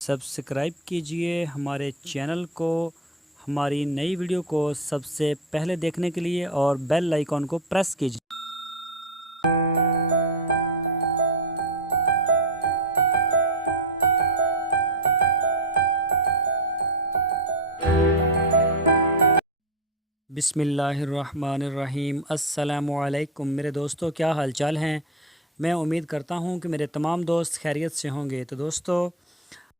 Subscribe कीजिए हमारे channel को, हमारी नई वीडियो को सबसे पहले देखने के लिए और बेल आइकॉन को प्रेस कीजिए। बिस्मिल्लाहिर्रहमानिर्रहीम। अस्सलामुअलैकुम मेरे दोस्तों, क्या हाल चाल हैं। मैं उम्मीद करता हूं कि मेरे तमाम दोस्त खैरियत से होंगे। तो दोस्तों,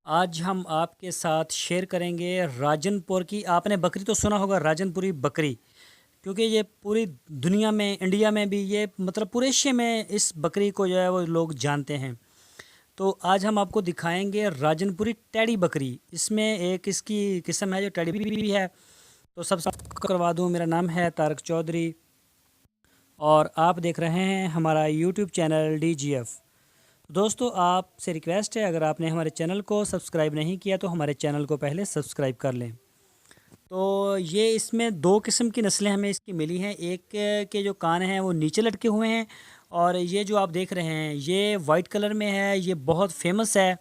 आज हम आपके साथ शेयर करेंगे राजनपुर की। आपने बकरी तो सुना होगा, राजनपुरी बकरी, क्योंकि ये पूरी दुनिया में, इंडिया में भी, ये मतलब पूरे एशिया में इस बकरी को जो है वो लोग जानते हैं। तो आज हम आपको दिखाएंगे राजनपुरी टेडी बकरी। इसमें एक इसकी किस्म है जो टेडी भी है। तो सबसे करवा दूँ, मेरा नाम है तारक चौधरी और आप देख रहे हैं हमारा यूट्यूब चैनल DGF। दोस्तों, आपसे रिक्वेस्ट है, अगर आपने हमारे चैनल को सब्सक्राइब नहीं किया तो हमारे चैनल को पहले सब्सक्राइब कर लें। तो ये इसमें दो किस्म की नस्लें हमें इसकी मिली हैं। एक के जो कान हैं वो नीचे लटके हुए हैं, और ये जो आप देख रहे हैं ये वाइट कलर में है। ये बहुत फेमस है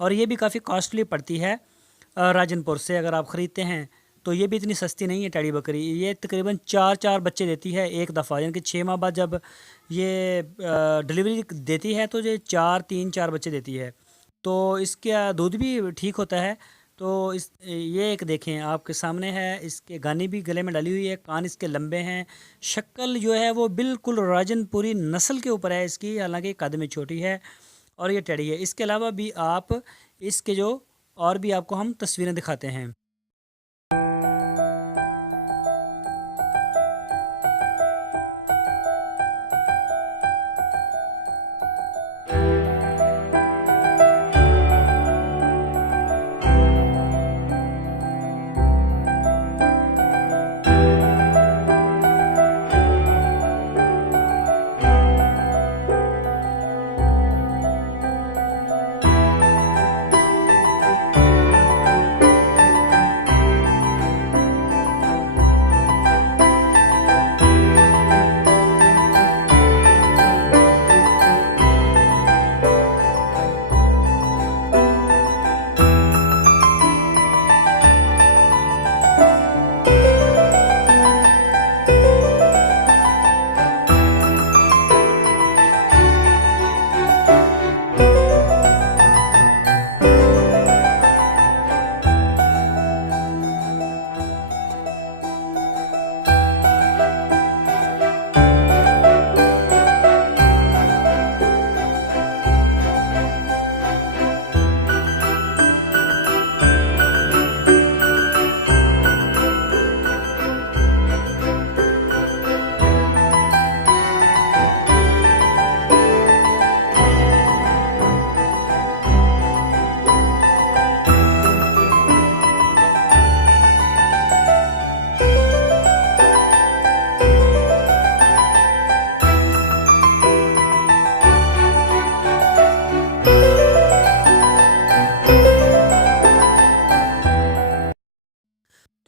और ये भी काफ़ी कॉस्टली पड़ती है राजनपुर से अगर आप ख़रीदते हैं। तो ये भी इतनी सस्ती नहीं है टेडी बकरी। ये तकरीबन चार बच्चे देती है एक दफ़ा, यानी कि 6 माह बाद जब ये डिलीवरी देती है तो ये 4 बच्चे देती है। तो इसका दूध भी ठीक होता है। तो इस ये एक देखें आपके सामने है, इसके गानी भी गले में डाली हुई है, कान इसके लंबे हैं। शक्ल जो है वो बिल्कुल राजनपुरी नस्ल के ऊपर है इसकी, हालांकि कद में छोटी है और ये टेढ़ी है। इसके अलावा भी आप इसके जो और भी आपको हम तस्वीरें दिखाते हैं।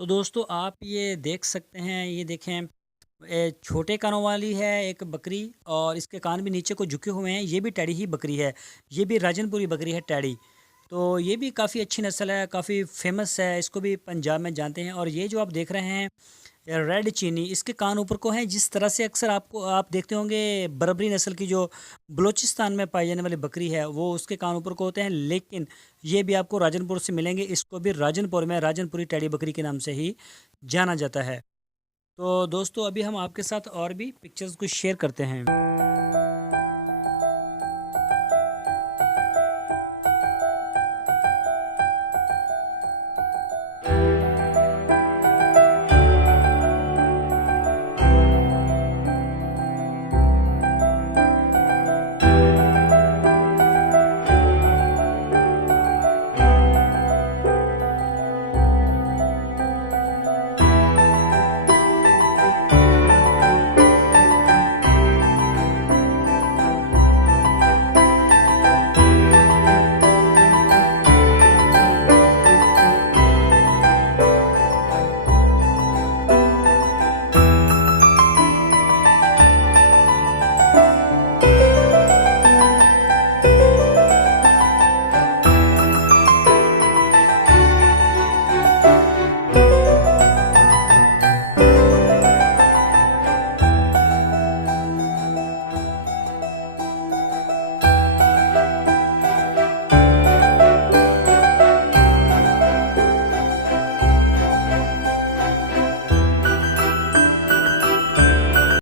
तो दोस्तों, आप ये देख सकते हैं, ये देखें, छोटे कानों वाली है एक बकरी और इसके कान भी नीचे को झुके हुए हैं। ये भी टेडी ही बकरी है, ये भी राजनपुरी बकरी है टेडी। तो ये भी काफ़ी अच्छी नस्ल है, काफ़ी फेमस है, इसको भी पंजाब में जानते हैं। और ये जो आप देख रहे हैं रेड चीनी, इसके कान ऊपर को हैं। जिस तरह से अक्सर आपको आप देखते होंगे बर्बरी नस्ल की जो बलूचिस्तान में पाई जाने वाली बकरी है, वो उसके कान ऊपर को होते हैं, लेकिन ये भी आपको राजनपुर से मिलेंगे। इसको भी राजनपुर में राजनपुरी टेडी बकरी के नाम से ही जाना जाता है। तो दोस्तों, अभी हम आपके साथ और भी पिक्चर्स को शेयर करते हैं।